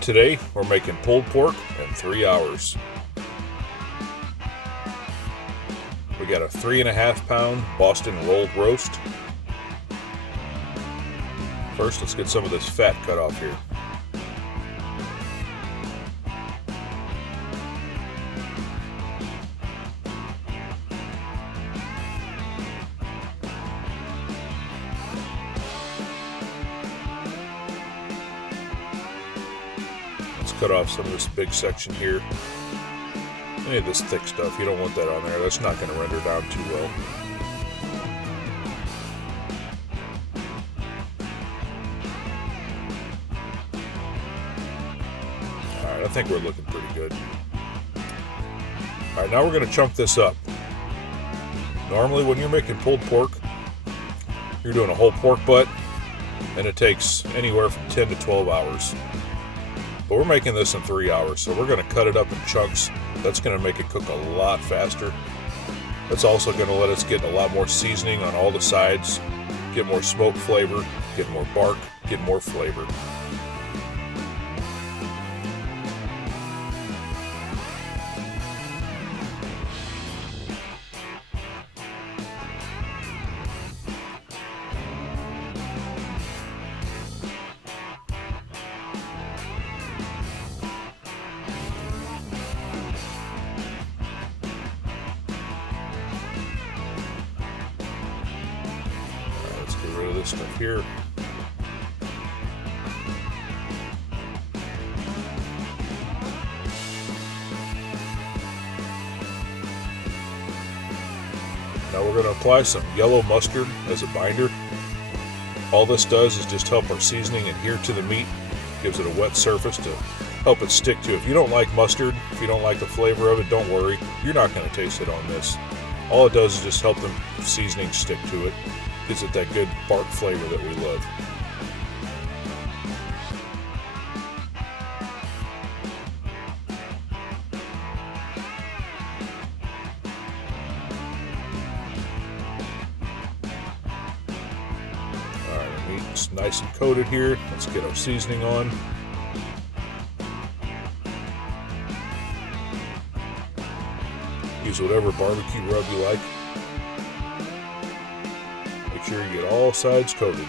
Today we're making pulled pork in 3 hours. We got a 3.5 pound Boston rolled roast. First, let's get some of this fat cut off here. Let's cut off some of this big section here. Any of this thick stuff, you don't want that on there. That's not going to render down too well. Alright, I think we're looking pretty good. Alright, now we're going to chunk this up. Normally when you're making pulled pork, you're doing a whole pork butt, and it takes anywhere from 10 to 12 hours. But we're making this in 3 hours, so we're going to cut it up in chunks. That's going to make it cook a lot faster. That's also going to let us get a lot more seasoning on all the sides, get more smoke flavor, get more bark, get more flavor. Get rid of this stuff here. Now we're going to apply some yellow mustard as a binder. All this does is just help our seasoning adhere to the meat, gives it a wet surface to help it stick to. If you don't like mustard, if you don't like the flavor of it, don't worry. You're not going to taste it on this. All it does is just help the seasoning stick to it. Gives it that good bark flavor that we love. Alright, our meat's nice and coated here. Let's get our seasoning on. Use whatever barbecue rub you like. Make sure you get all sides coated.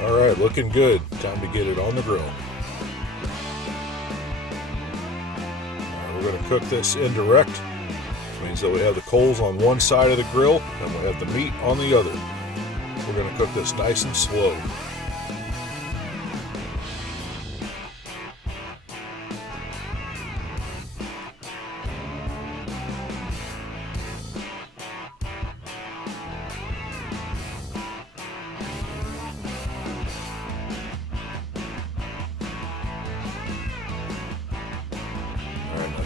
Alright, looking good. Time to get it on the grill. Right, we're going to cook this indirect. Means that we have the coals on one side of the grill and we have the meat on the other. We're going to cook this nice and slow.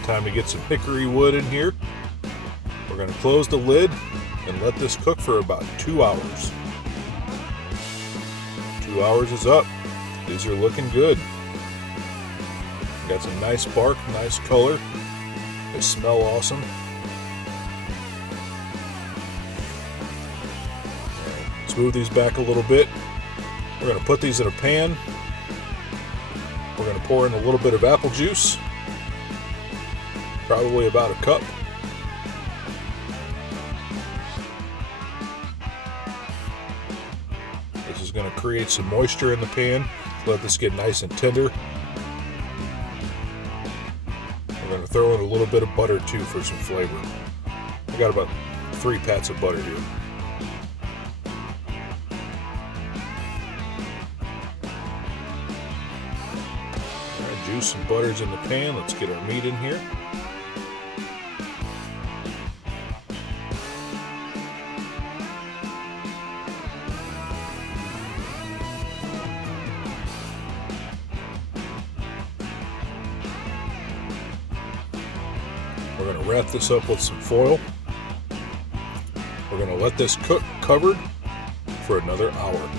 Time to get some hickory wood in here. We're going to close the lid and let this cook for about 2 hours. 2 hours is up. These are looking good. Got some nice bark, nice color. They smell awesome. Let's move these back a little bit. We're going to put these in a pan. We're going to pour in a little bit of apple juice. Probably about a cup. This is going to create some moisture in the pan. Let this get nice and tender. We're going to throw in a little bit of butter too for some flavor. I got about 3 pats of butter here. Alright, juice and butter's in the pan. Let's get our meat in here. We're going to wrap this up with some foil. We're going to let this cook covered for another hour.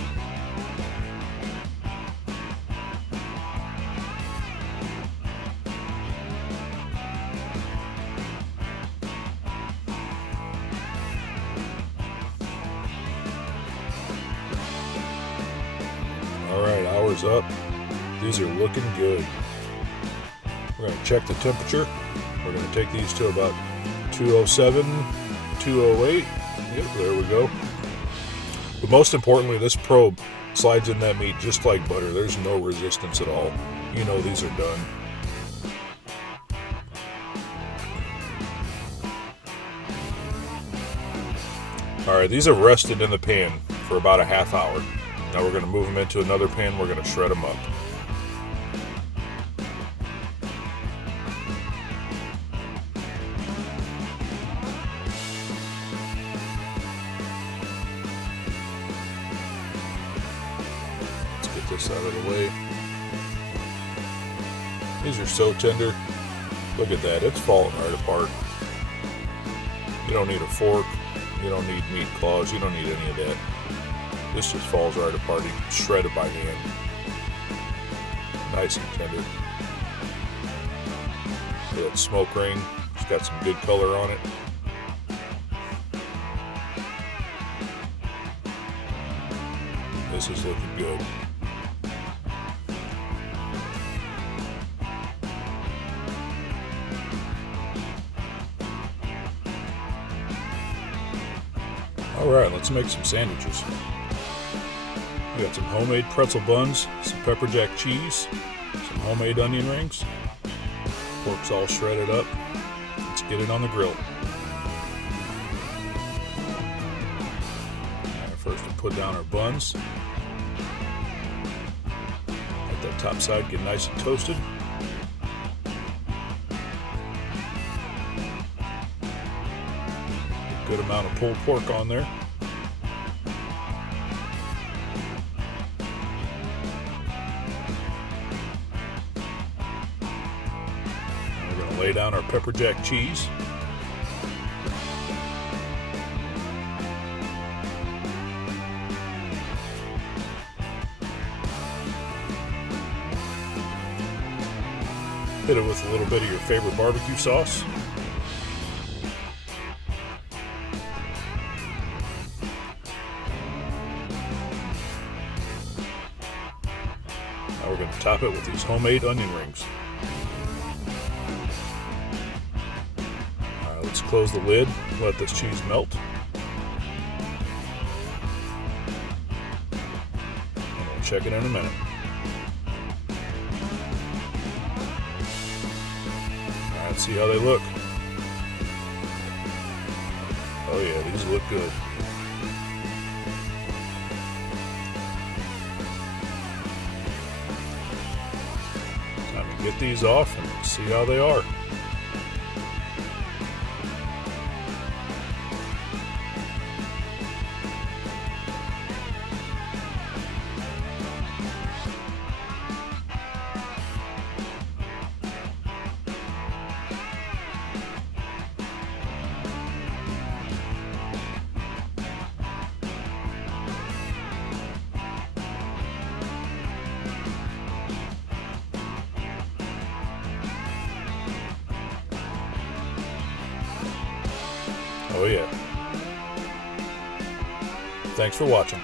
Alright, hour's up. These are looking good. We're going to check the temperature. We're going to take these to about 207, 208. Yep, there we go. But most importantly, this probe slides in that meat just like butter. There's no resistance at all. You know these are done. Alright, these have rested in the pan for about a half hour. Now we're going to move them into another pan. We're going to shred them up. Let's get this out of the way. These are so tender. Look at that. It's falling right apart. You don't need a fork. You don't need meat claws. You don't need any of that. This just falls right apart. You can shred it by hand. Nice and tender. See that smoke ring? It's got some good color on it. This is looking good. Alright, let's make some sandwiches. We got some homemade pretzel buns, some pepper jack cheese, some homemade onion rings. Pork's all shredded up. Let's get it on the grill. First we'll put down our buns. Let that top side get nice and toasted. A good amount of pulled pork on there. Lay down our pepper jack cheese. Hit it with a little bit of your favorite barbecue sauce. Now we're going to top it with these homemade onion rings. Let's close the lid, let this cheese melt. And we'll check it in a minute. Alright, let's see how they look. Oh yeah, these look good. Time to get these off and see how they are. Oh yeah. Thanks for watching.